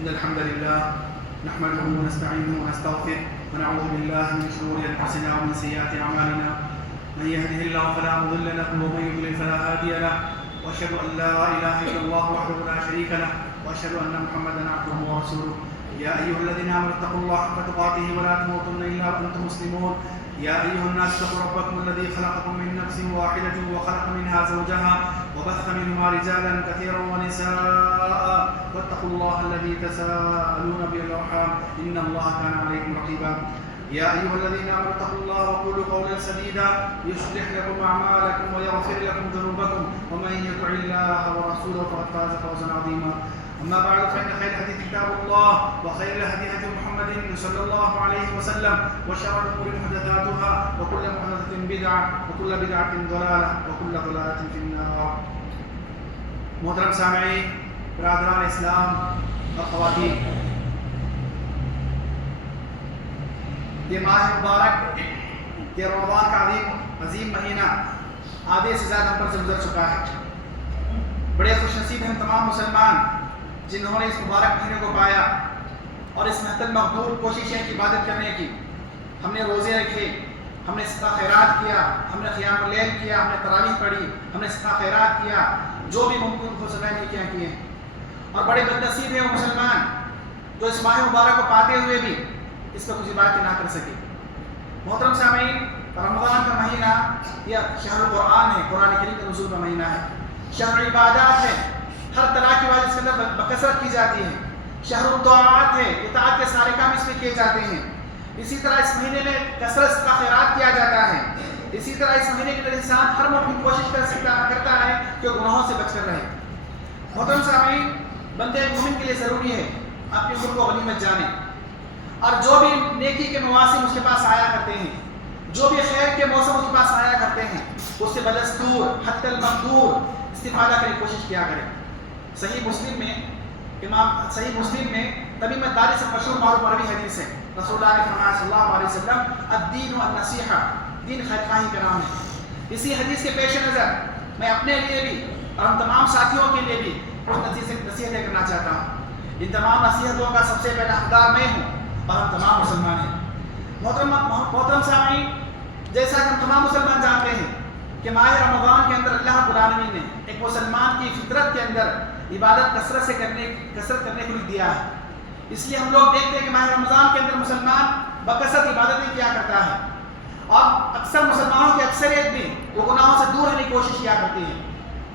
إن الحمد لله نحمده ونستعينه ونستغفره ونعوذ بالله من شرور أنفسنا ومن سيئات أعمالنا. من يهده الله فلا مضل له ومن يضلل فلا هادي له، وأشهد أن لا إله إلا الله وحده لا شريك له، وأشهد أن محمدا عبده ورسوله. يا أيها الذين آمنوا اتقوا الله حق تقاته ولا تموتن إلا وأنتم مسلمون. يا أيها الناس اتقوا ربكم الذي خلقكم من نفس واحدة وخلق منها زوجها وبث منهما رجالا كثيرا ونساء، واتقوا الله الذي تساءلون به والأرحام إن الله كان عليكم رقيبا. يا أيها الذين آمنوا اتقوا الله وقولوا قولا سديدا يصلح لكم أعمالكم ويغفر لكم ذنوبكم، ومن يطع الله ورسوله فقد فاز فوزا عظيما. أما بعد فإن خير الحديث كتاب الله، وخير الهدي هدي محمد صلى الله عليه وسلم، وشر الأمور محدثاتها، وكل محدثة بدعة، وكل بدعة ضلالة، وكل ضلالة في النار. محترم سامعین، برادران اسلام اور خواتین، یہ ماہ مبارک، یہ رمضان کا عظیم مہینہ آدھے سے زیادہ ہم پر سے گزر چکا ہے. بڑے خوش نصیب ہیں تمام مسلمان جنہوں نے اس مبارک مہینے کو پایا اور اس محنت مقدور کوششیں کی عبادت کرنے کی. ہم نے روزے رکھے، ہم نے صدقہ خیرات کیا، ہم نے قیام اللیل کیا، ہم نے تراویح پڑھی، ہم نے صدقہ خیرات کیا، جو بھی ممکن ہو سکے نیکیاں کیے. اور بڑے بد نصیب ہیں وہ مسلمان جو اس ماہ مبارک کو پاتے ہوئے بھی اس پر کچھ عبادت نہ کر سکے. محترم سامعین، رمضان کا مہینہ یہ شہر القرآن ہے، قرآن کریم کے نزول کا مہینہ ہے. شہر العبادات ہے، ہر طرح کی بات اس کے اندر بکثرت کی جاتی ہے. شہر الطاعات ہے، اطاعت کے سارے کام اس میں کیے جاتے ہیں. اسی طرح اس مہینے میں کثرت کا خیرات کیا جاتا ہے. اسی طرح اس مہینے کے اندر انسان ہر ممکن کوشش کرتا ہے کہ گناہوں سے بچ کر رہے. محترم سامعین، بندے مومن کے لیے ضروری ہے اپنے عمر کو غنیمت جانے، اور جو بھی نیکی کے مواسم اس کے پاس آیا کرتے ہیں، جو بھی خیر کے موسم اس کے پاس آیا کرتے ہیں، اس سے بدستور حتی المقدور استفادہ کرنے کی کوشش کیا کرے. صحیح مسلم میں تمیمۃ داری سے مشہور معروف مروی حدیث ہے. رسول اللہ نے فرمایا صلی اللہ علیہ وسلم، الدین النصیحہ، دین خیر خواہی کا نام ہے. اسی حدیث کے پیش نظر میں اپنے لیے بھی اور ہم تمام ساتھیوں کے لیے بھی کچھ نصیحتیں کرنا چاہتا ہوں. ان تمام نصیحتوں کا سب سے پہلا حقدار میں ہوں اور ہم تمام مسلمان ہیں. محترم سامعین، جیسا کہ ہم تمام مسلمان جانتے ہیں کہ ماہ رمضان کے اندر اللہ رب العالمین نے ایک مسلمان کی فطرت کے اندر عبادت کثرت کرنے کو دیا ہے. اس لیے ہم لوگ دیکھتے ہیں کہ ماہ رمضان کے اندر مسلمان بکثرت عبادتیں کیا کرتا ہے، اور اکثر مسلمانوں کی اکثریت بھی وہ گناہوں سے دور رہنے کی کوشش کیا کرتی ہے.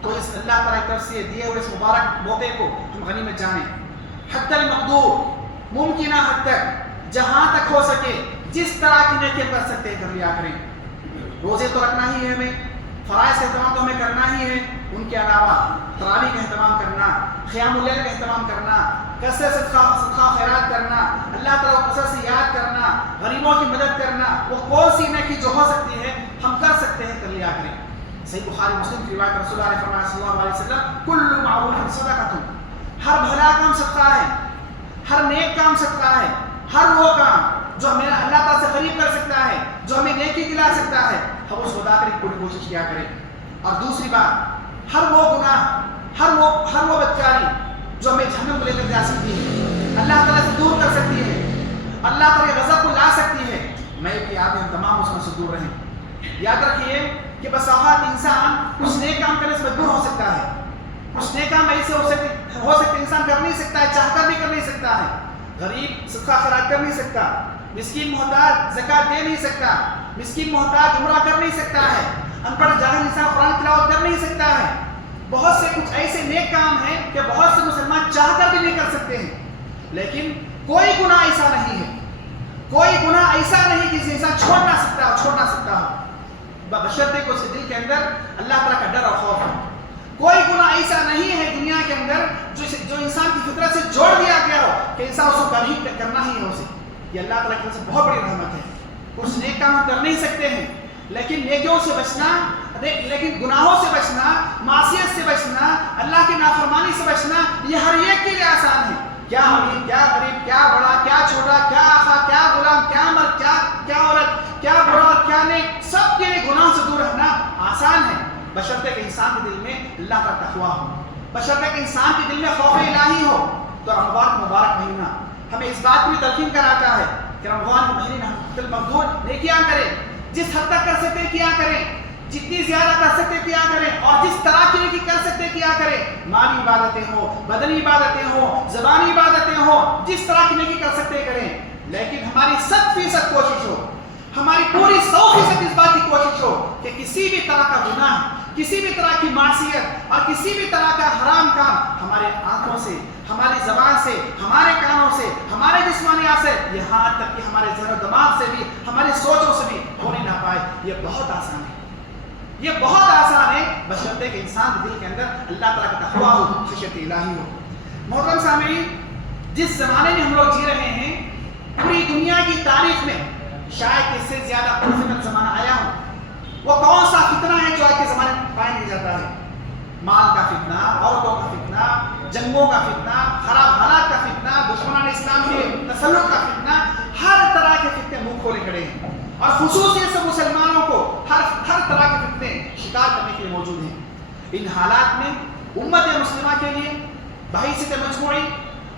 تو اس اللہ تعالیٰ کی طرف سے دیے ہوئے اس مبارک موقع کو ہم غنیمت جانیں. حتی المقدور، ممکنہ حد تک، جہاں تک ہو سکے جس طرح کی نیکیاں کر سکتے ہیں کر لیا کریں. روزے تو رکھنا ہی ہے ہمیں، فرائض کا اہتمام تو ہمیں کرنا ہی ہے. ان کے علاوہ تراویح کا اہتمام کرنا، قیام اللیل کا اہتمام کرنا، کثرت سے صدقہ خیرات کرنا، اللہ تعالیٰ کو کثرت سے یاد کرنا، غریبوں کی مدد کرنا، وہ کون سی نیکی جو ہو سکتی ہے ہم کر سکتے ہیں کر لیا کریں. صحیح بخاری مسلم کی روایت رسول اللہ نے فرمایا صلی اللہ علیہ وسلم، کل معروف صدقۃ، ہر بھلا کام صدقہ ہے، ہر نیک کام صدقہ ہے. ہر وہ کام جو ہمیں اللہ تعالیٰ سے قریب کر سکتا ہے، جو ہمیں نیکی دلا سکتا ہے، ہم اس کو ادا کرنے کی پوری کوشش کیا کریں. اور دوسری بات، ہر وہ گناہ، ہر وہ بدکاری جو ہمیں جہنم کو لے کر جا سکتی ہے، اللہ تعالیٰ سے دور کر سکتی ہے، اللہ تعالیٰ کے غضب کو لا سکتی ہے، میں بھی آپ ہم تمام اس میں سے دور رہیں. یاد رکھیے کہ بس اوقات انسان کچھ نیک کام کرنے سے مجبور ہو سکتا ہے، کچھ نیک کام ایسے ہو سکتے انسان کر نہیں سکتا ہے، چاہ کر بھی کر نہیں سکتا ہے. غریب صدقہ خیرات کر نہیں سکتا، مسکین محتاج زکوٰۃ دے نہیں سکتا، مسکین محتاج عمرہ کر نہیں سکتا ہے، ان پڑھ جاہل انسان قرآن تلاوت کر نہیں سکتا ہے. بہت سے کچھ ایسے نیک کام ہیں کہ بہت سے مسلمان چاہ کر بھی نہیں کر سکتے ہیں. لیکن کوئی گناہ ایسا نہیں ہے، کوئی گناہ ایسا نہیں کہ انسان چھوڑ نہ سکتا ہو بشرطے کو اس کے دل کے اندر اللہ تعالیٰ کا ڈر اور خوف ہے. کوئی گناہ ایسا نہیں ہے دنیا کے اندر جو انسان کی فطرت سے جوڑ دیا گیا ہو کہ انسان اس کو کرنا ہی ہے اسے. یہ اللہ تعالیٰ کی طرف سے بہت بڑی رحمت ہے. کچھ نیک کام کر نہیں سکتے ہیں، لیکن نیکیوں سے بچنا، لیکن گناہوں سے بچنا، معصیت سے بچنا، اللہ کی نافرمانی سے بچنا، یہ ہر ایک کے لیے آسان ہے. کیا امیر، کیا غریب، کیا بڑا، کیا چھوٹا، کیا آقا، کیا غلام، کیا مرد، کیا عورت، کیا برا، کیا نیک، سب کے لیے گناہوں سے دور رہنا آسان ہے، بشرطے کہ انسان کے دل میں اللہ کا تقویٰ ہو، بشرطے کہ انسان کے دل میں خوف الہی ہو. تو رمضان مبارک مہینہ ہمیں اس بات کی تلقین کراتا ہے کہ رمضان کے مہینے میں ہم دل مقدور نیکیاں کریں، جس حد تک کر سکتے ہیں کیا کریں، جتنی زیادہ کر سکتے کیا کریں، اور جس طرح کی نیکی کر سکتے کیا کریں، مالی عبادتیں ہو، بدنی عبادتیں ہو، زبانی عبادتیں ہو، جس طرح کی نیکی کر سکتے کریں، لیکن ہماری 100% کوشش ہو، ہماری پوری 100% اس بات کی کوشش ہو کہ کسی بھی طرح کا گناہ، کسی بھی طرح کی معصیت اور کسی بھی طرح کا حرام کام ہمارے آنکھوں سے، ہماری زبان سے، ہمارے کانوں سے، ہمارے جسمانیات سے، یہاں تک کہ ہمارے ذہن و دماغ سے بھی، ہماری سوچوں سے بھی ہونے نہ پائے۔ یہ بہت آسان ہے، یہ بہت آسان ہے، بشرطے کہ انسان کے دل کے اندر اللہ تعالیٰ کا تقویٰ ہو، خشیت الہی ہو۔ محترم سامعین، جس زمانے میں ہم لوگ جی رہے ہیں، پوری دنیا کی تاریخ میں شاید اس سے زیادہ پرفتن زمانہ آیا ہو۔ وہ کون سا فتنہ ہے جو آج کے زمانے میں پایا نہیں جاتا ہے؟ مال کا فتنہ، عورتوں کا فتنہ، جنگوں کا فتنہ، خراب حالات کا فتنہ، دشمنان اسلام کے تسلط کا فتنہ، ہر طرح کے فتنے منہ کھولے کھڑے ہیں، اور خصوصیت سے مسلمانوں کو ہر طرح کے فتنے شکار کرنے کے لیے موجود ہیں۔ ان حالات میں امت مسلمہ کے لیے بحیثیت مجموعی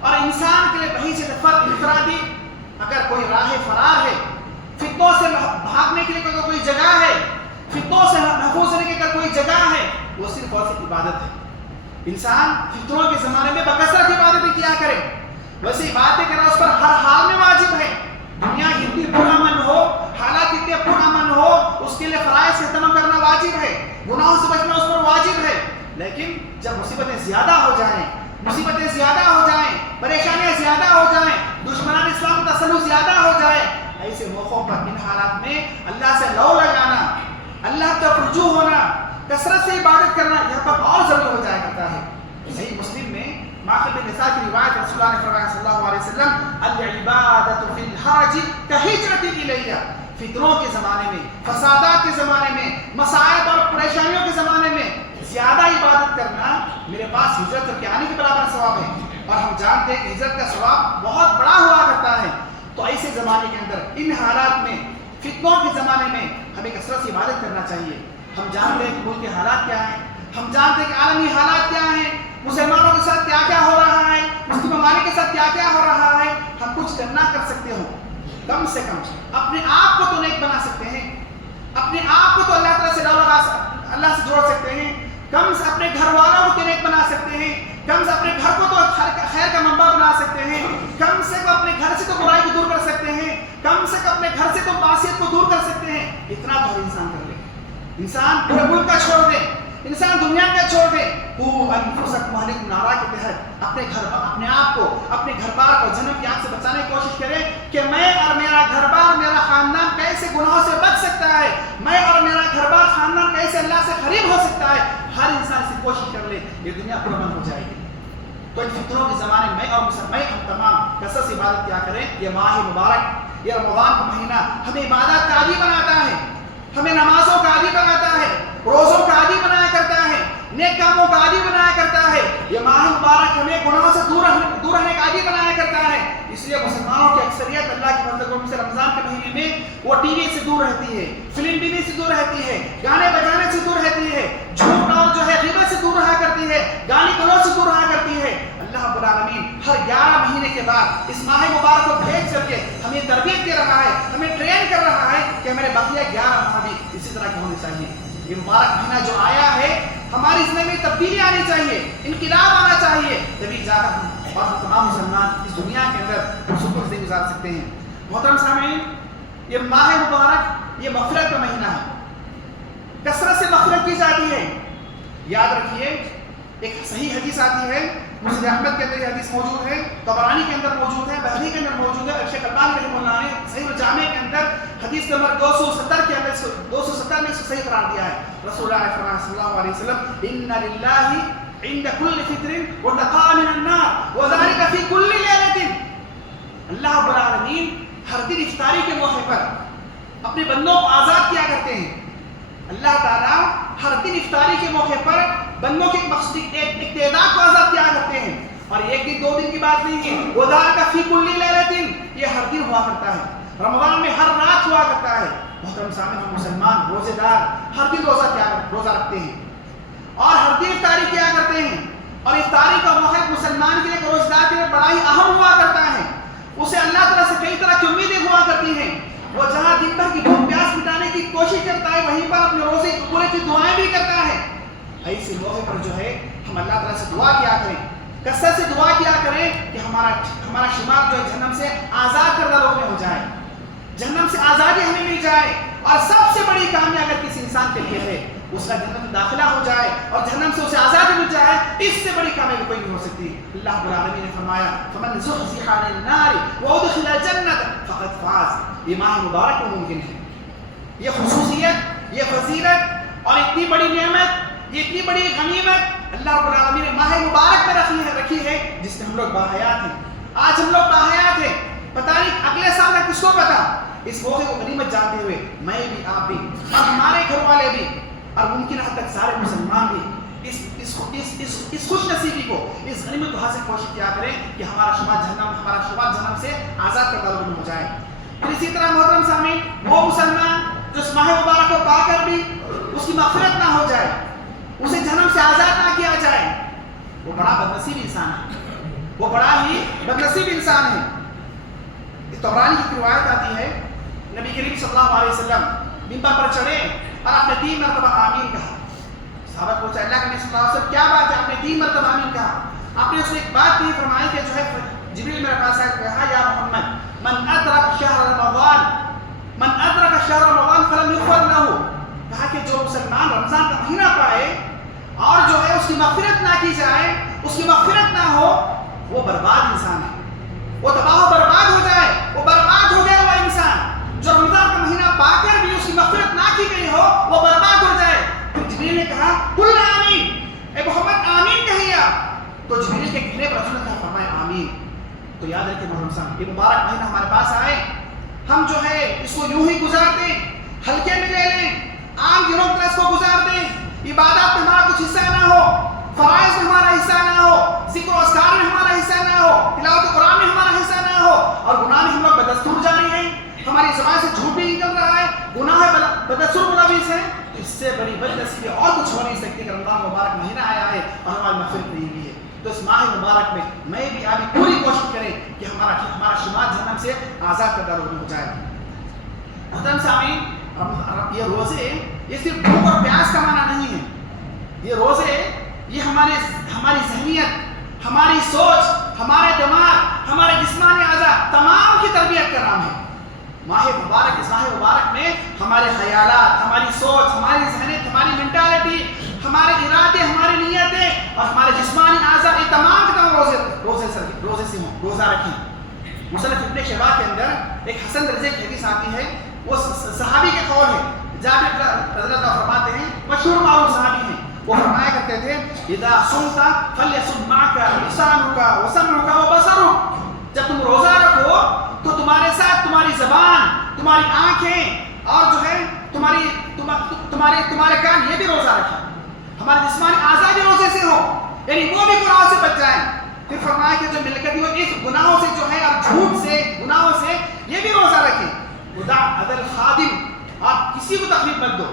اور انسان کے لیے بحیثیت فرد انفرادی اگر کوئی راہ فرار ہے، فتنوں سے بھاگنے کے لیے کوئی جگہ ہے، فتنوں سے محفوظ رہنے کی اگر کوئی جگہ ہے، وہ صرف اور صرف عبادت ہے۔ انسان فتنوں کے زمانے میں بکثرت عبادتیں کیا کرے، ویسے عبادتیں کرنا اس پر ہر حال میں واجب ہے۔ دنیا کتنی پرامن ہو، حالات کتنے پرامن ہو، اس کے لیے فرائض سے اہتمام کرنا واجب ہے، گناہوں سے بچنا اس پر واجب ہے۔ لیکن جب مصیبتیں زیادہ ہو جائیں، مصیبتیں زیادہ ہو جائیں، پریشانیاں زیادہ ہو جائیں، دشمنان اسلام کا تسلط زیادہ ہو جائے، ایسے موقعوں پر ان حالات میں اللہ سے لو لگانا، اللہ کا رجوع ہونا، کثرت سے عبادت کرنا یہاں پر اور ضروری ہو جایا کرتا ہے۔ صحیح مسلم میں معقل بن نساء کی روایت، رسول اللہ نے فرمایا صلی اللہ علیہ وسلم، العبادۃ فی الحرج کہجرۃ الیہ، فتنوں کے زمانے میں، فسادات کے زمانے میں، مصائب اور پریشانیوں کے زمانے میں زیادہ عبادت کرنا میرے پاس ہجرت کر کے آنے کے برابر ثواب ہے، اور ہم جانتے ہیں کہ ہجرت کا ثواب بہت بڑا ہوا کرتا ہے۔ تو ایسے زمانے کے اندر، ان حالات میں، فتنوں کے زمانے میں ہمیں کثرت سے عبادت کرنا چاہیے۔ ہم جانتے ہیں کہ ملک کے حالات کیا ہیں، ہم جانتے ہیں کہ عالمی حالات کیا ہیں، مسلمانوں کے ساتھ کیا کیا ہو رہا ہے، مسلم ممالک کے ساتھ کیا کیا ہو رہا ہے۔ ہم کچھ کرنا کر سکتے ہو، کم سے کم اپنے آپ کو تو نیک بنا سکتے ہیں، اپنے آپ کو تو اللہ تعالیٰ سے اللہ سے جوڑ سکتے ہیں، کم سے اپنے گھر والوں کو نیک بنا سکتے ہیں، کم سے اپنے گھر کو تو خیر کا منبع بنا سکتے ہیں، کم سے کم اپنے گھر سے تو برائی کو دور کر سکتے ہیں، کم سے کم اپنے گھر سے تو معصیت کو دور کر سکتے ہیں۔ اتنا تو ہر انسان کر لے، انسان پورے ملک کا چھوڑ دے، انسان دنیا کا چھوڑ دے، وہ انفسکم اہلیکم نارا کے تحت اپنے آپ کو، اپنے گھر بار کو جہنم کی آگ سے بچانے کی کوشش کرے کہ میں اور میرا گھر بار، میرا خاندان کیسے گناہوں سے بچ سکتا ہے، میں اور میرا گھر بار خاندان کیسے اللہ سے قریب ہو سکتا ہے۔ ہر انسان سے کوشش کر لے، یہ دنیا پرامن ہو جائے گی۔ تو ان فطروں کے زمانے میں ہم تمام کثرت سے عبادت کیا کریں۔ یہ ماہ مبارک، یہ رمضان کا مہینہ ہمیں عبادت کا عادی بناتا ہے، ہمیں نمازوں کا عادی بناتا ہے، روزوں کا عادی بنایا کرتا ہے، نیک کاموں کا عادی بنایا کرتا ہے۔ یہ ماہ مبارک ہمیں گناہوں سے دور رہنے کا عادی بنایا کرتا ہے۔ اس لیے مسلمانوں کی اکثریت اللہ کی فضل سے رمضان کے مہینے میں وہ ٹی وی سے دور رہتی ہے، فلم ٹی وی سے دور رہتی ہے، گانے بجانے سے دور رہتی ہے، جھوٹ اور جو ہے غیبت سے دور رہا کرتی ہے، گالی گلوچ سے دور رہا کرتی ہے۔ اللہ رب العالمین ہر 11 مہینے کے بعد اس ماہ مبارک کو بھیج کر کے ہمیں تربیت دے رہا ہے، ہمیں ٹرین کر رہا ہے کہ ہمارے بقیہ 11 ماہ بھی اسی طرح کے ہونے چاہیے۔ یہ مبارک مہینہ جو آیا ہے، ہماری زندگی میں تبدیلی آنی چاہیے، انقلاب آنا چاہیے، تبھی جا کر ہم اور تمام مسلمان اس دنیا کے اندر سکون سے گزار سکتے ہیں۔ محترم سامعین، یہ ماہ مبارک یہ مغفرت کا مہینہ ہے، کثرت سے مغفرت کی جاتی ہے۔ یاد رکھیے، ایک صحیح حدیث آتی ہے، مسند احمد کے اندر یہ حدیث موجود ہے، طبرانی کے اندر موجود ہے، بہقی کے اندر موجود ہے، شیخ البانی رحمہ اللہ نے صحیح الجامع کے اندر حدیث نمبر 270 کے اندر 270 میں صحیح قرار دیا ہے۔ رسول اللہ صلی اللہ علیہ وسلم، ان للہ عند كل فطر وتقى من النار وذلك في كل ليلة۔ اللہ رب العالمین ہر دن افطاری کے موقع پر اپنے بندوں کو آزاد کیا کرتے ہیں۔ اللہ تعالیٰ ہر دن افطاری کے موقع پر بندوں کے ایک تعداد کو آزاد کیا کرتے ہیں، اور ایک دن دو دن کی بات نہیں ہے۔ وذلك في كل ليلة، یہ ہر دن ہوا کرتا ہے، رمضان میں ہر رات ہوا کرتا ہے۔ محترم سامعین، ہم مسلمان روزے دار ہر دن روزہ رکھتے ہیں اور ہر دن افطاری کیا کرتے ہیں۔ اور افطاری کا وقت مسلمان کے لیے روزدار کے لیے بڑا ہی اہم ہوا کرتا ہے. اسے اللہ تعالیٰ سے کئی طرح کی امیدیں ہوا کرتی ہیں. وہ جہاں دن بھر کی بھوک پیاس مٹانے کی کوشش کرتا ہے وہیں پر اپنے روزے پورے کی دعائیں بھی کرتا ہے. ایسے موقع پر جو ہے ہم اللہ تعالیٰ سے دعا کیا کریں, کثرت سے دعا کیا کریں کہ ہمارا شمار جو ہے جہنم سے آزاد کردہ لوگوں میں ہو جائے, جہنم سے آزادی ہمیں مل جائے. اور سب سے بڑی کامیابی اگر کسی انسان کے لیے ہے اس کا جنت میں داخلہ ہو جائے اور جہنم سے اسے آزادی مل جائے, اس سے بڑی کامیابی کوئی نہیں ہو سکتی. اللہ رب العالمین نے فرمایا فمن زحزح عن النار وادخل الجنة فقد فاز. یہ ماہ مبارک میں ممکن ہے. یہ خصوصیت, یہ فضیلت اور اتنی بڑی نعمت, یہ اتنی بڑی غنیمت اللہ رب العالمین نے ماہ مبارک میں رکھی ہے جس میں ہم لوگ باحیات ہیں. آج ہم لوگ باحیات ہیں, پتہ نہیں اگلے سال تک کس کو پتا. اس موقع کو غنیمت جانتے ہوئے میں بھی, آپ بھی اور ہمارے گھر والے بھی اور ممکن حد تک سارے مسلمان بھی اس خوش نصیبی کو, اس غنیمت کو حاصل کوشش کیا کریں کہ ہمارا شمار جہنم سے آزاد کردہ لوگوں میں ہو جائے. پھر اسی طرح محترم سامعین, وہ مسلمان جو اس ماہ مبارک کو پا کر بھی اس کی مغفرت نہ ہو جائے, اسے جہنم سے آزاد نہ کیا جائے, وہ بڑا بدنصیب انسان ہے, وہ بڑا ہی بدنصیب انسان ہے. طبرانی کی روایت آتی ہے نبی کریم صلی اللہ علیہ وسلم منبر پر چڑھے اور آپ نے 3 مرتبہ آمین کہا. صحابہ پوچھا اللہ کے نبی صلی اللہ علیہ وسلم کیا بات ہے, آپ نے 3 مرتبہ آمین کہا. آپ نے اس میں ایک بات کی, فرمائی کہ جو ہے جبریل میرے پاس آیا, کہا یا محمد من ادرک شہر رمضان فلم یغفر له. کہا کہ جو مسلمان رمضان کا مہینہ پائے اور جو ہے اس کی مغفرت نہ کی جائے, اس کی مغفرت نہ ہو, وہ برباد انسان ہے, وہ تباہ و برباد ہو جائے, وہ برباد ہو جائے. وہ انسان جو رمضان کا مہینہ پا کر بھی اس کی مغفرت نہ کی گئی ہو وہ برباد ہو جائے. پھر جبریل نے کہا قل آمین, اے محمد آمین کہیے آپ. تو جبریل کے کہنے پر رسول نے فرمایا آمین. تو یاد رکھیں محترم صاحب, یہ مبارک مہینہ ہمارے پاس آئے, ہم جو ہے اس کو یوں ہی گزار دیں, ہلکے میں لے لیں, عام دنوں کی طرح اس کو گزار دیں, عبادات میں ہمارا کچھ حصہ نہ ہو, فرائض میں ہمارا حصہ نہ ہو, ذکر و اذکار میں ہمارا حصہ نہ ہو, تلاوت قرآن میں ہمارا حصہ نہ ہو, اور گناہ میں ہم لوگ بدستور جاری ہیں, ہماری زبان سے جھوٹ بھی نکل رہا ہے, گناہ بدستور ملوث ہے. اس سے بڑی بدنصیبی اور کچھ ہو نہیں سکتی کہ رمضان مبارک مہینہ آیا ہے اور ہماری مغفرت نہیں ہوئی ہے. تو اس ماہ مبارک میں بھی آپ پوری کوشش کریں کہ ہمارا شمار جہنم سے آزاد کردہ لوگوں ہو جائے. محترم سامعین, یہ روزے یہ صرف بھوک اور پیاس کا معنی نہیں ہے. یہ روزے یہ ہماری ذہنیت, ہماری سوچ, ہمارے دماغ, ہمارے جسمانی اعضاء تمام کی تربیت کا نام ہے. ماہ مبارک, اس ماہ مبارک میں ہمارے خیالات, ہماری سوچ, ہماری ذہنیت, ہماری مینٹالٹی, ہمارے ارادے, ہماری نیتیں اور ہمارے جسمانی اعضاء یہ تمام کے تمام روزے سے ہوں, روزہ رکھیں. مصنف ابن شیبہ کے اندر ایک حسن درجے کی حدیث آتی ہے, وہ صحابی کے قول ہے, جابر رضی اللہ عنہ فرماتے ہیں, مشہور معروف صحابی ہیں, وہ فرمایا کرتے تھے اذا صمت فلیصم معک لسانک وسمعک وبصرک. جب تم روزہ رکھو تو تمہارے ساتھ تمہاری زبان, تمہاری آنکھیں اور جو ہے تمہارے کان یہ بھی روزہ رکھیں. ہمارے جسمانی اعضاء بھی روزے سے ہو, یعنی وہ بھی گناہوں سے بچ جائیں. پھر فرمایا کہ جو مل کر اس گناہوں سے جو ہے اور جھوٹ سے, گناہوں سے یہ بھی روزہ رکھیں. خدا عدل خادم, آپ کسی کو تکلیف مت دو,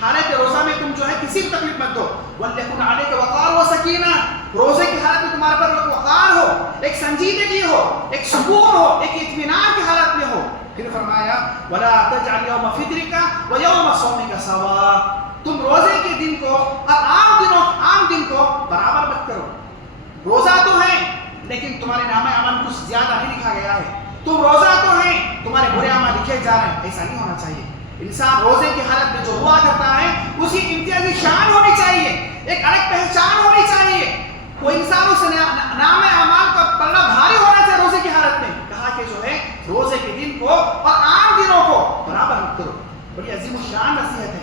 حالت روزہ میں تم جو ہے کسی کو تکلیف مت دو. وَلْيَكُنْ عَلَيْكَ وَقَارٌ وَسَكِينَةٌ, روزے کی حالت میں تمہارے پر وقار ہو, ایک سنجیدگی ہو, ایک سکون ہو, ایک اطمینان کی حالت میں ہو. پھر فرمایا وَلَا تَجْعَلْ يَوْمَ فِطْرِكَ وَيَوْمَ صَوْمِكَ سَوَاءً, تم روزے کے دن کو اور عام دن کو برابر مت کرو. روزہ تو ہے لیکن تمہارے نامہ عمل کچھ زیادہ نہیں لکھا گیا ہے. تم روزہ تو ہیں, تمہارے برے اعمال لکھے جا رہے ہیں. ایسا نہیں ہونا چاہیے. انسان روزے کی حالت میں جو ہوا کرتا ہے اس کی امتیازی شان ہونی چاہیے, ایک الگ پہچان ہونی چاہیے. وہ انسان اس نام اعمال کا پلڑا بھاری ہونا چاہیے روزے کی حالت میں. کہا کہ جو ہے روزے کے دن کو اور عام دنوں کو برابر مت کرو. بڑی عظیم الشان نصیحت ہے.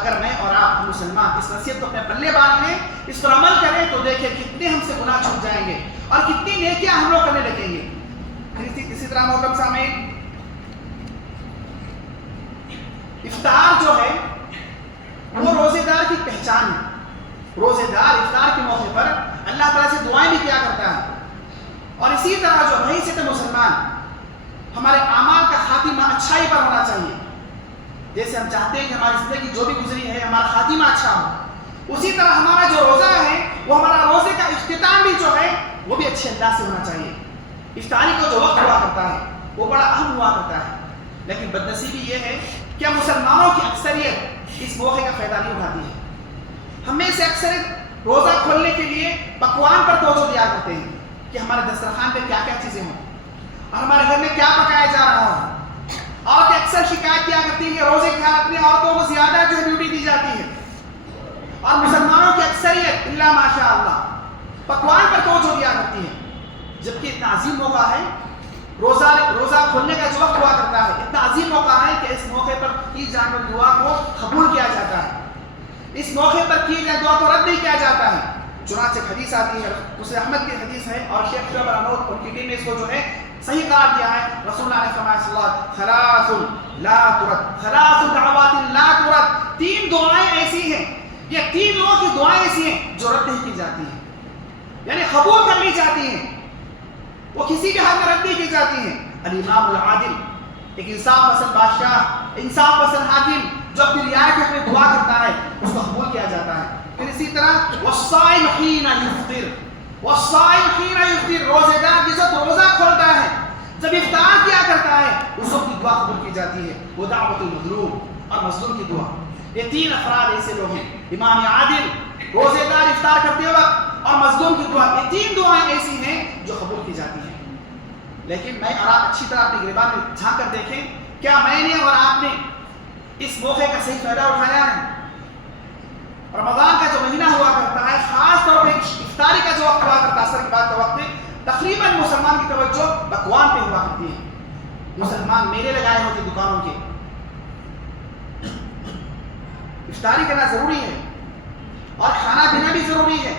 اگر میں اور آپ مسلمان اس نصیحت کو اپنے پلے باندھ لیں, اس پر عمل کریں, تو دیکھیں کتنے ہم سے گناہ چھوٹ جائیں گے اور کتنی نیکیاں ہم لوگ کرنے لگیں گے. اسی طرح محترم سامعین, افطار جو ہے وہ روزے دار کی پہچان ہے. روزے دار افطار کے موقع پر اللہ تعالیٰ سے دعائیں بھی کیا کرتا ہے. اور اسی طرح جو حیثیت مسلمان ہمارے اعمال کا خاتمہ اچھائی پر ہونا چاہیے. جیسے ہم چاہتے ہیں کہ ہماری زندگی جو بھی گزری ہے ہمارا خاتمہ اچھا ہو, اسی طرح ہمارا جو روزہ ہے وہ ہمارا روزے کا اختتام بھی جو ہے وہ بھی اچھے انداز سے ہونا چاہیے. افطاری کو جو وقت ہوا کرتا ہے وہ بڑا اہم ہوا کرتا ہے. لیکن بدنصیبی یہ ہے کہ مسلمانوں کی اکثریت اس موقع کا فائدہ نہیں اٹھاتی ہے. ہم میں سے اکثر روزہ کھولنے کے لیے پکوان پر توجہ دیا کرتے ہیں کہ ہمارے دسترخوان پہ کیا کیا چیزیں ہوں اور ہمارے گھر میں کیا پکایا جا رہا ہو. عورتیں اکثر شکایت کیا کرتی ہیں کہ روزے کے خیال اپنی عورتوں کو زیادہ جو ہے ڈیوٹی دی جاتی ہے. اور مسلمانوں کی اکثریت الا ماشاء اللہ پکوان پر توجہ دیا کرتی ہے. جبکہ اتنا عظیم موقع ہے روزہ کھولنے کا جو وقت ہوا کرتا ہے, اتنا عظیم موقع ہے کہ اس موقع پر کی جانے والی دعا کو قبول کیا جاتا ہے. اس موقع پر کی جائے دعا کو رد نہیں کیا جاتا ہے. چنانچہ حدیث آتی ہے, مسلم احمد کی حدیث ہے اور شیخ شعبہ انور اور کی ٹیم نے اس کو جو ہے صحیح قرار دیا ہے. رسول اللہ نے فرمایا صلی اللہ علیہ وسلم ثلاث لا ترد, ثلاث دعوات لا ترد, 3 دعائیں ایسی ہیں, یہ 3 لوگوں کی دعائیں ایسی ہیں جو رد نہیں کی جاتی ہیں, یعنی قبول کر لی جاتی ہیں, وہ کسی بھی حال میں رد نہیں کی جاتی ہیں. الامام العادل, ایک انصاف پسند بادشاہ, انصاف پسند حاکم جو اپنی رعایا کے لیے دعا کرتا ہے اس کو قبول کیا جاتا ہے. پھر اسی طرح والصائم حین یفطر, والصائم حین یفطر, روزے دار جس وقت روزہ کھولتا ہے جب افطار کیا کرتا ہے اس وقت کی دعا قبول کی جاتی ہے. وہ دعوت المظلوم اور مظلوم کی دعا. یہ 3 افراد ایسے لوگ ہیں, امام عادل, روزے دار افطار کرتے وقت اور مظلوم کی دعا. یہ 3 دعائیں ایسی ہیں جو قبول کی جاتی ہیں. لیکن میں اور آپ اچھی طرح اپنی گریبان میں جھانک کر دیکھیں, کیا میں نے اور آپ نے اس موقع کا صحیح فائدہ اٹھایا ہے؟ رمضان کا جو مہینہ ہوا کرتا ہے, خاص طور پہ افطاری کا جو وقت ہوا کرتا ہے, اثر کی بات کا وقت ہے, تقریباً مسلمان کی توجہ پکوان پہ ہوا کرتی ہے. مسلمان میلے لگائے ہوتے دکانوں کے, افطاری کرنا ضروری ہے اور کھانا پینا بھی ضروری ہے,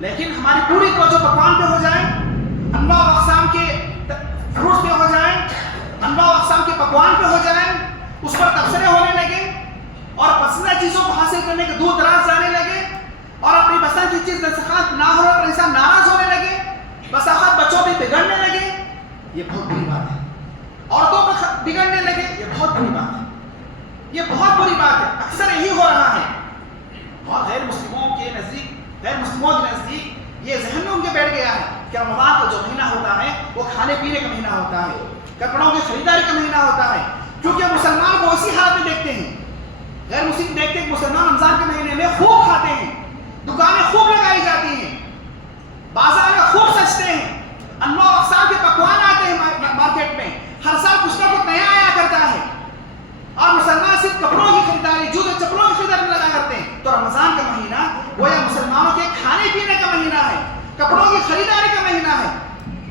لیکن ہماری پوری توجہ پکوان پہ ہو جائے, انواع و اقسام کے فروٹس پہ ہو جائیں, انواع و اقسام کے پکوان پہ ہو جائیں, اس پر تبصرے ہونے لگے اور پسندیدہ چیزوں کو حاصل کرنے کے دور دراز جانے لگے اور اپنی پسند کی چیز دسترخوان نہ ہونے پر انسان ناراض ہونے لگے, بس آخر بچوں بھی بگڑنے لگے, یہ بہت بری بات ہے. عورتوں پر بگڑنے لگے, یہ بہت بری بات ہے, یہ بہت بری بات ہے. اکثر یہی ہو رہا ہے. اور غیر مسلموں کے نزدیک یہ ذہن میں ان کے بیٹھ گیا ہے کہ رمضان کا جو مہینہ ہوتا ہے وہ کھانے پینے کا مہینہ ہوتا ہے, کپڑوں کی خریداری کا مہینہ ہوتا ہے, کیونکہ مسلمان کو اسی حالت میں دیکھتے ہیں. غیر مسلم دیکھتے ہیں کہ مسلمان رمضان کے مہینے میں خوب کھاتے ہیں, دکانیں خوب لگائی جاتی ہیں, بازار میں خوب سجتے ہیں, انواع و اقسام کے پکوان آتے ہیں مارکیٹ میں, ہر سال کچھ نہ کچھ نیا آیا کرتا ہے, اور مسلمان صرف کپڑوں کی خریداری, جوتے چپلوں کی خریداری میں لگا کرتے ہیں. تو رمضان کا مہینہ وہ یا مسلمانوں کے کھانے پینے کا مہینہ ہے, کپڑوں کی خریداری کا مہینہ ہے.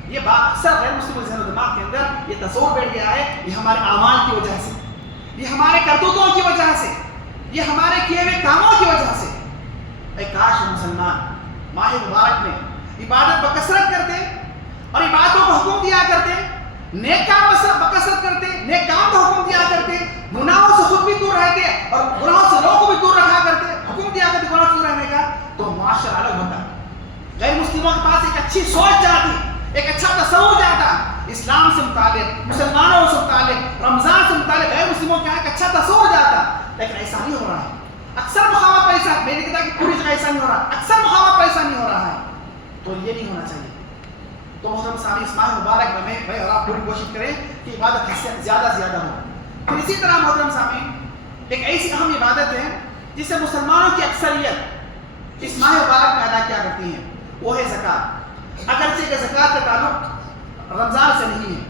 یہ بات اکثر غیر مسلم ذہن و دماغ کے اندر یہ تصور بیٹھ گیا ہے, یہ ہمارے اعمال کی وجہ سے, یہ ہمارے کرتوتوں کی وجہ سے, یہ ہمارے کیے ہوئے کاموں کی وجہ سے. اے کاش مسلمان ماہ مبارک میں عبادت بکثرت کرتے اور عبادتوں کو حکم دیا کرتے, نیک کام بکثرت کرتے, نیک کام کو حکم دیا کرتے, گناہوں سے خود بھی دور رہتے اور گناہوں سے لوگوں کو بھی دور رکھا کرتے, حکم دیا کرتے گناہوں سے دور رہنے کا, تو معاشرہ الگ ہوتا. غیر مسلموں کے پاس ایک اچھی سوچ جاتی, ایک اچھا تصور جاتا, اسلام سے متعلق, مسلمانوں سے متعلق, رمضان سے متعلق غیر مسلموں کا ایک اچھا تصور جاتا. لیکن ایسا نہیں ہو رہا ہے. اکثر مخالفت پر ایسا, میں نے کہا کہ پوری جگہ ایسا نہیں ہو رہا, اکثر مخالفت پر ایسا نہیں ہو رہا ہے. تو یہ نہیں ہونا چاہیے. تو محترم سامعین, اس ماہ مبارک میں اور آپ پوری کوشش کریں کہ عبادت زیادہ سے زیادہ ہو. پھر اسی طرح محترم سامعین, ایک ایسی اہم عبادت ہے جسے مسلمانوں کی اکثریت اس ماہ مبارک میں ادا کیا کرتی ہیں, وہ ہے زکوٰۃ. اگرچہ کہ زکوٰۃ کا تعلق رمضان سے نہیں ہے,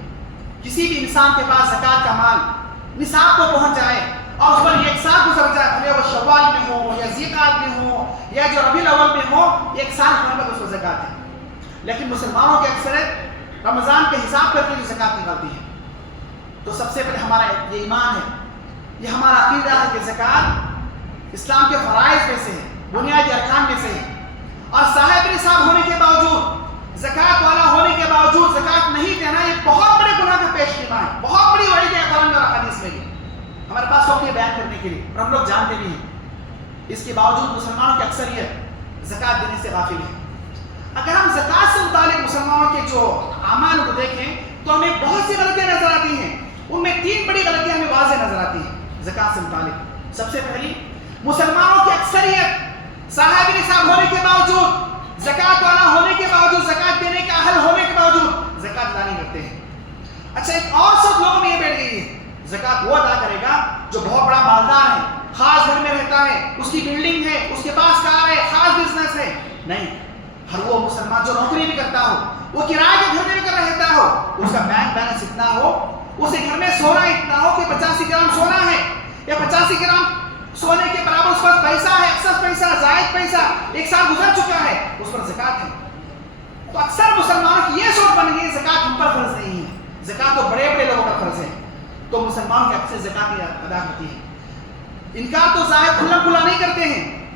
کسی بھی انسان کے پاس زکوٰۃ کا مال نصاب کو پہنچ جائے اور اس پر ایک سال گزر جائے, بھلے وہ شوال میں ہو یا ذیقعد میں ہو یا جو ربیع الاول میں ہو, ایک سال ہونے پر اس کو زکوٰۃ ہے. لیکن مسلمانوں کی اکثریت رمضان کے حساب کر کے جو زکوٰۃ نکالتی ہے. تو سب سے پہلے ہمارا یہ ایمان ہے, یہ ہمارا عقیدہ ہے کہ زکوٰۃ اسلام کے فرائض میں سے ہے, بنیادی ارکان میں سے ہے, اور صاحب نصاب ہونے کے باوجود, زکوٰۃ والا ہونے کے باوجود زکوٰۃ نہیں دینا یہ بہت بڑے گناہ کا پیش خدمت ہے, بہت بڑی وعید ہے قرآن اور حدیث میں. ہمارے پاس وقت یہ بیان کرنے کے لیے, اور ہم لوگ جانتے بھی ہیں, اس کے باوجود مسلمانوں کی اکثریت زکوٰۃ دینے سے غافل ہے. اگر ہم زکوٰۃ سے متعلق مسلمانوں کے جو اعمال کو دیکھیں تو ہمیں بہت سی غلطیاں نظر آتی ہیں. ان میں 3 بڑی غلطیاں ہمیں واضح نظر آتی ہیں زکوٰۃ سے متعلق. سب سے پہلی, مسلمانوں کی اکثریت صاحب نصاب ہونے کے باوجود, زکات والا ہونے کے باوجود, زکات دینے کے اہل ہونے کے باوجود زکات ادا نہیں کرتے ہیں. اچھا, ایک اور سب لوگوں میں یہ بیٹھ گئی ہے, زکات وہ ادا کرے گا جو بہت بڑا مالدار ہے, خاص گھر میں رہتا ہے, اس کی بلڈنگ ہے, اس کے پاس کار ہے, خاص بزنس ہے. نہیں, ہر وہ مسلمان جو نوکری بھی کرتا ہو, وہ کرائے کے گھر میں بھی کر رہتا ہو, اس کا بینک بیلنس اتنا ہو, اسے گھر میں سونا اتنا ہو کہ 85 گرام سونا ہے یا 85 گرام سونے کے برابر اس پر پیسہ ہے, اکثر پیسہ, زائد پیسہ, ایک سال گزر چکا ہے, اس پر زکات ہے. تو اکثر مسلمانوں کی یہ سوچ بن گئی ہے زکات ہم پر فرض نہیں ہے, زکات تو بڑے بڑے لوگوں کا فرض ہے. تو مسلمانوں کی اکثر زکات ادا کرتی ہے. انکار تو ظاہر کھلا کھلا نہیں کرتے ہیں,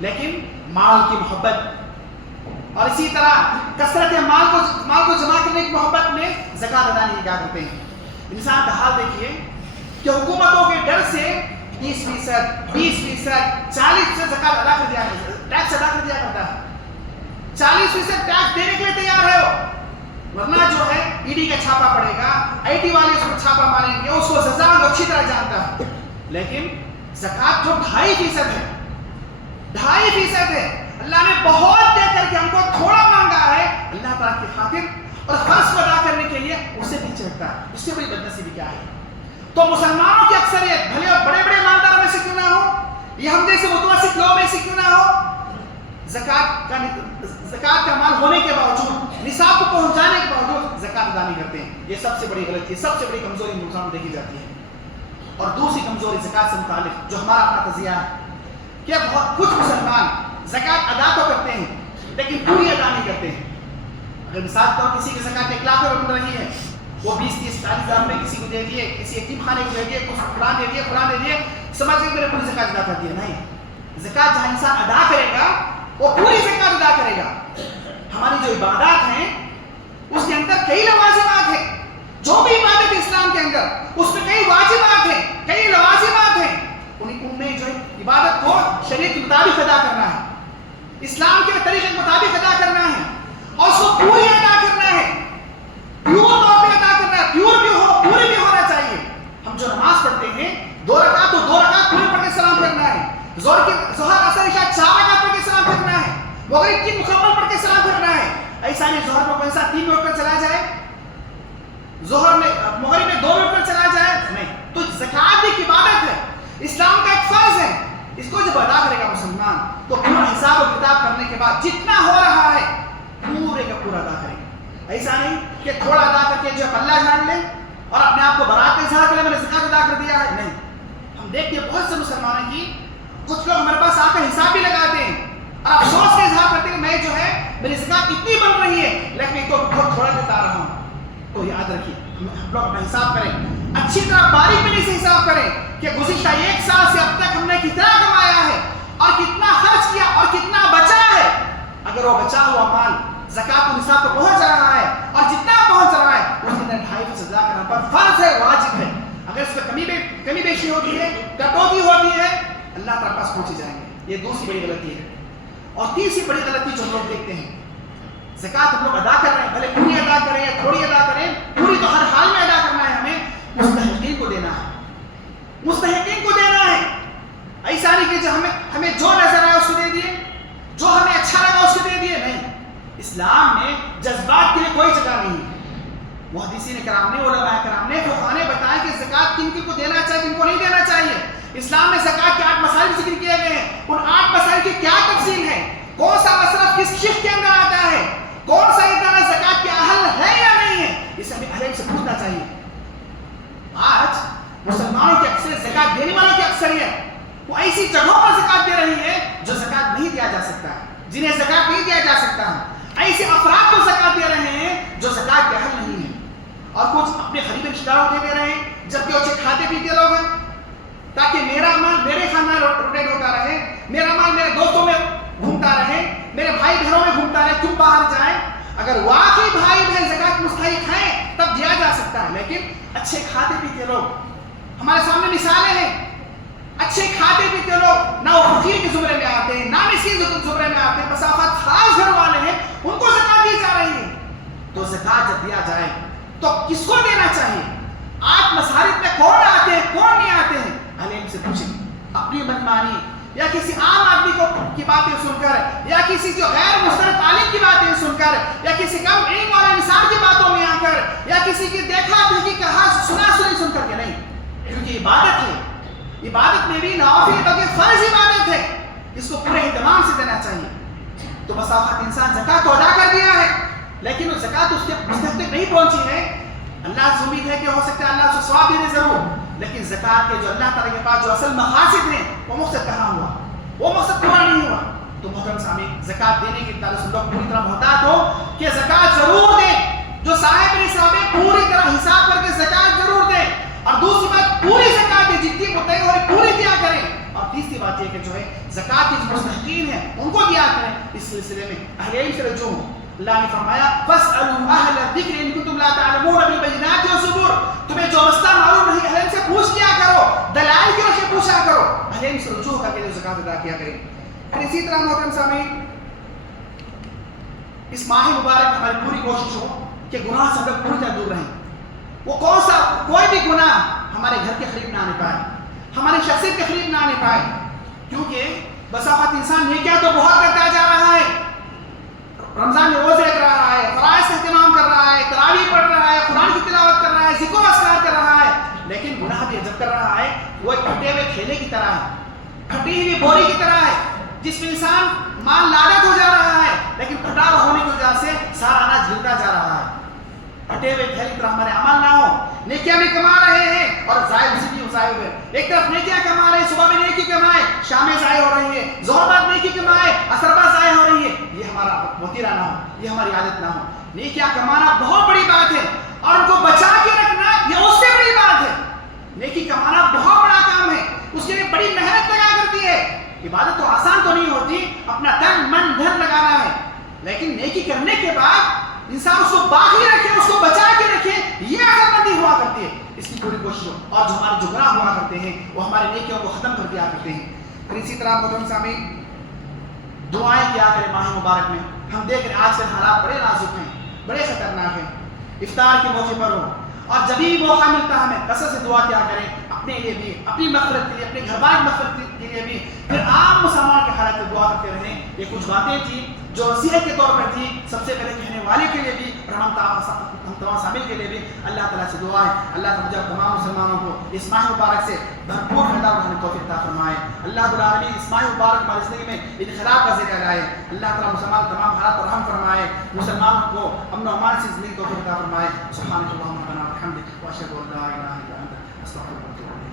لیکن مال کی محبت اور اسی طرح کثرت مال کو جمع کرنے کی محبت میں زکات ادا نہیں کیا کرتے ہیں. انسان کا حال دیکھیے کہ حکومتوں کے ڈر سے 30%, 20%, 40% زکات ادا کر دیا, ٹیکس ادا کر دیا کرتا ہے. 40% ٹیکس دینے کے لیے تیار ہے وہ, ورنہ جو ہے ای ڈی کا چھاپا پڑے گا, آئی ٹی والے اس کو چھاپا ماریں گے, اس کو سزا اچھی طرح جانتا ہے. لیکن زکات جو 2.5% ہے, 2.5% ہے, اللہ نے بہت دے کر کے ہم کو تھوڑا مانگا ہے, اللہ تعالیٰ کی خاطر اور فرض کو ادا کرنے کے لیے اسے بھی چڑھتا ہے. اس سے بڑی بدنصیبی کیا ہے؟ تو مسلمانوں کی اکثریت بھلے بڑے بڑے مالداروں میں سے کیوں نہ ہو, یہ ہم جیسے متوسط لوگوں میں سے کیوں نہ ہو, زکات کا مال ہونے کے باوجود, نصاب کو پہنچانے کے باوجود زکات ادا نہیں کرتے ہیں. یہ سب سے بڑی غلطی, سب سے بڑی کمزوری مسلمانوں میں دیکھی جاتی ہے. اور دوسری کمزوری زکات سے متعلق جو ہمارا اپنا تجزیہ ہے کہ بہت کچھ مسلمان زکات ادا تو کرتے ہیں لیکن پوری ادا نہیں کرتے ہیں. اگر مثال طور کسی کی زکات 1 لاکھ روپے بن رہی ہے, وہ 20, 30, 40 ہزار روپے کسی کو دے دیے, کسی یتیم خانے کو دے دیے, کچھ فلان دے دیے, فلان دے دیے, سمجھ کے میرے پوری زکات ادا کر دی. نہیں, زکات جہاں انسان ادا کرے گا وہ پوری زکات ادا کرے گا. ہماری جو عبادات ہیں اس کے اندر کئی لوازمات ہیں, جو بھی عبادت اسلام کے اندر اس میں کئی واجبات ہیں, کئی لوازمات ہیں. ان میں جو عبادت کو شریعت کے مطابق ادا کرنا ہے, اسلام کے طریقے کے مطابق ادا کرنا ہے, اور اس کو پوری ادا کرنا ہے, پیور طور پہ ادا کرنا ہے, پیور بھی ہو, پوری بھی ہونا چاہیے. ہم جو نماز پڑھتے ہیں 2 رکعت تو 2 رکعت پورے پڑھ کے سلام کرنا ہے, ظہر اثر عشاء 4 رکعت پڑھ کے سلام کرنا ہے, مغرب کی مکمل پڑھ کے سلام کرنا ہے. ایسا نہیں ظہر میں کوئی انسان 3 منٹ پر چلا جائے, ظہر میں مغرب میں 2 منٹ پر چلا جائے, نہیں. تو زکات بھی ایک عبادت ہے, اسلام کا ایک فرض ہے. اس کو جب ادا کرے گا مسلمان تو پورا حساب و کتاب کرنے کے بعد جتنا ہو رہا ہے پورے کا پورا ادا کرے گا. ایسا نہیں کہ تھوڑا ادا کر کے جو پلہ جھاڑ لے اور اپنے آپ کو برات کا اظہار کرے میں نے زکات ادا کر دیا ہے. نہیں, ہم دیکھتے ہیں بہت سے مسلمانوں کی, کچھ لوگ ہمارے پاس آ کر حساب بھی لگاتے ہیں اور افسوس کا اظہار کرتے ہیں کہ میں جو ہے میری زکات اتنی بن رہی ہے لیکن میں تو بہت تھوڑا دیتا رہا ہوں. تو یاد رکھیے ہم لوگ اپنا حساب کریں, اچھی طرح باریک بینی سے حساب کریں کہ گزشتہ 1 سال سے اب تک ہم نے کتنا کمایا ہے اور کتنا خرچ کیا اور کتنا بچا ہے. اگر وہ بچا ہوا مال زکات و نصاب کو پہنچ رہا ہے اور جتنا پہنچ رہا ہے اس کے اندر 2.5% ادا کرنا پر فرض ہے, واجب ہے. اگر اس میں کمی بیشی ہوتی ہے, کٹوتی ہوتی ہے, اللہ تعالیٰ پاس پہنچ جائیں گے. یہ دوسری بڑی غلطی ہے. اور تیسری بڑی غلطی جو ہم لوگ دیکھتے ہیں, زکات ہم لوگ ادا کر رہے ہیں, بھلے پوری ادا کریں یا تھوڑی ادا کریں, پوری تو ہر حال میں ادا کرنا ہے. ہمیں مستحقین کو دینا ہے, مستحقین کو دینا ہے. ایسا نہیں کہ جو ہمیں جو نظر آیا اس کو دے دیے, جو ہمیں اچھا لگا اس کو دے دیے. نہیں, اسلام میں جذبات کے لیے کوئی جگہ نہیں ہے. محدثین کرام نے, علماء کرام نے, فقہاء نے بتایا کہ زکات کن کن کو دینا چاہیے, کن کو نہیں دینا چاہیے. اسلام میں زکات کے 8 مسائل ذکر کیے گئے ہیں. ان 8 مسائل کی کیا تفصیل ہے, کون سا مصرف کس شق کے اندر آتا ہے, کون سا ادارہ زکات کے اہل ہے یا نہیں ہے, اسے ہمیں اہل سے پوچھنا چاہیے. آج مسلمانوں کی اکثر, زکات دینے والوں کی اکثریت وہ ایسی جگہوں پر زکات دے رہی ہے جو زکات نہیں دیا جا سکتا ہے, جنہیں زکات نہیں دیا جا سکتا ہے. ایسے افراد کو زکات دے رہے ہیں جو زکات کے اہل نہیں ہیں, اور کچھ اپنے قریبی رشتہ داروں کو دے رہے ہیں جبکہ وہ کھاتے پیتے لوگ ہیں, تاکہ میرا مال میرے خاندان میں روٹیٹ ہوتا رہے, میرا مال میرے دوستوں میں گھومتا رہے, میرے بھائی بہنوں میں گھومتا رہے, کیوں باہر جائیں. اگر واقعی بھائی بہن زکات مستحق ہیں تب دیا جا سکتا ہے. لیکن اچھے کھاتے پیتے لوگ, ہمارے سامنے مثالیں ہیں, اچھے کھاتے پیتے لوگ نہ وہ فقیر کے زمرے میں آتے ہیں, نہ مسکین کے زمرے میں آتے ہیں, بس آفات خاص گھر والے ہیں, ان کو زکات دی جا رہی ہے. تو زکات جب دیا جائے تو کس کو دینا چاہیے؟ 8 مصارف میں کون آتے ہیں, کون نہیں آتے ہیں, علم سے پوچھیں. اپنی منمانی یا کسی عام آدمی کی باتیں سن کر یا کسی جو غیر مستند عالم کی باتیں سن کر یا کسی کم علم والے انسان کی باتوں میں آ کر یا کسی کی دیکھا دیکھی کہا سنا سنی سن کر کے نہیں، کیونکہ عبادت ہے، عبادت میں بھی نوافل بلکہ فرض عبادت ہے، اس کو پورے اہتمام سے دینا چاہیے۔ تو بس اوقات انسان زکوٰۃ تو ادا کر دیا ہے لیکن وہ زکوٰۃ اس کے مستحق تک نہیں پہنچی ہے، اللہ سے امید ہے کہ ہو سکتا ہے اللہ اس کو ثواب دے دے ضرور، لیکن زکوٰۃ کے جو اللہ تعالیٰ کے پاس جو اصل مقاصد ہیں وہ مقصد کہاں ہوا، وہ مقصد پورا نہیں ہوا۔ تو محترم سامعین، زکوٰۃ دینے کی تعلق سے لوگ پوری طرح محتاط ہو کہ زکوٰۃ ضرور دیں، جو صاحب نصاب ہے پوری طرح حساب کر کے زکوٰۃ ضرور دیں، اور دوسری بات پوری زکوٰۃ دیں، جتنی متعین ہو پوری دیا کریں، اور تیسری بات یہ کہ جو ہے زکوٰۃ کے جو مستحقین ہیں ان کو دیا کریں۔ اس سلسلے میں اہل علم سے رجوع ہوں، اللہ نے فرمایا فَاسْأَلُوا أَهْلَ الذِّكْرِ إِن كُنتُمْ لَا تَعْلَمُونَ بِالْبَيِّنَاتِ وَالزُّبُرِ، تمہیں جو مسئلہ معلوم نہیں اہل علم سے پوچھ کیا کرو، دلائل کی روشنی سے پوچھا کرو، اہل علم سے رجوع کر کے جو زکوٰۃ ادا کیا کریں۔ اور اسی طرح محترم سامعین، اس ماہ مبارک میں ہماری پوری کوشش ہو کہ گناہ سے ہم لوگ پوری طرح دور رہیں، وہ کوئی بھی گناہ ہمارے گھر کے قریب نہ آنے پائے، ہماری شخصیت کے قریب نہ آنے پائے، کیونکہ بس اوقات انسان نیکیاں تو بہت کرتا جا رہا ہے، رمضان میں روزے رکھ رہا ہے، فرائض کا اہتمام کر رہا ہے، تراویح پڑھ رہا ہے، قرآن کی تلاوت کر رہا ہے، ذکر و اذکار کر رہا ہے، لیکن گناہ بھی جب کر رہا ہے وہ ایک پھٹے ہوئے تھیلے کی طرح ہے، پھٹی ہوئی بوری کی طرح ہے، جس میں انسان مال لاگت ہو جا رہا ہے لیکن پھٹا ہوا ہونے کی وجہ سے سارا اناج گرتا جا رہا ہے۔ پھٹے ہوئے تھیلے کی طرح ہمارے عمل نہ ہو، نیکیاں بھی کما رہے ہیں اور ضائع بھی ضائع ہوئے، ایک طرف نیکیاں کما رہے ہیں، صبح میں نیکی کمائے، شام میں ضائع ہو رہی ہے، ظہر بعد نیکی کمائے، عصر بعد ضائع ہو رہی ہے، یہ ہمارا وتیرہ نہ ہو، یہ ہماری عادت نہ ہو۔ نیکیاں کمانا بہت بڑی بات ہے اور ان کو بچا کے رکھنا یہ اس سے بڑی بات ہے۔ نیکی کمانا بہت بڑا کام ہے، اس کے لیے بڑی محنت لگا کرتی ہے، عبادت تو آسان تو نہیں ہوتی، اپنا تن من دھن لگانا ہے، لیکن نیکی کرنے کے بعد انسان اس کو باقی رکھے، اس کو بچا کے رکھے، یہ عقل مندی ہوا کرتی ہے۔ اس کی پوری کوشش ہو، اور جو ہمارے جو گناہ ہوا کرتے ہیں وہ ہمارے نیکیوں کو ختم کر دیا کرتے ہیں۔ پھر اسی طرح محترم سامعین، دعائیں کیا کریں ماہ مبارک میں۔ ہم دیکھ رہے ہیں آج کل حالات بڑے نازک ہیں، بڑے خطرناک ہیں، افطار کے موقع پر ہو اور جب بھی موقع ملتا ہے ہمیں کثرت سے دعا کیا کریں، اپنے لیے بھی، اپنی مغفرت کے لیے، اپنے گھر والوں کی مغفرت کے لیے بھی، پھر عام مسلمان کے حالات میں دعا کرتے رہیں۔ یہ کچھ باتیں تھیں جو نصیحت کے طور پر تھی سب سے پہلے کہنے والے کے لیے بھی اور ہم تمام شامل کے لیے بھی۔ اللہ تعالیٰ سے دعا ہے اللہ تعالیٰ تمام مسلمانوں کو اس ماہ مبارک سے بھرپور فائدہ اٹھانے کی توفیق عطا فرمائے۔ اللہ رب العالمین اس ماہ مبارک ہماری زندگی میں انقلاب کا ذریعہ لائے۔ اللہ تعالیٰ مسلمان تمام حالات پر رحم فرمائے، مسلمانوں کو امن و امان سے زندگی کی توفیق عطا فرمائے۔ سبحانک اللہم ربنا و بحمدک واشہد ان لا الہ الا انت استغفرک و اتوب الیک۔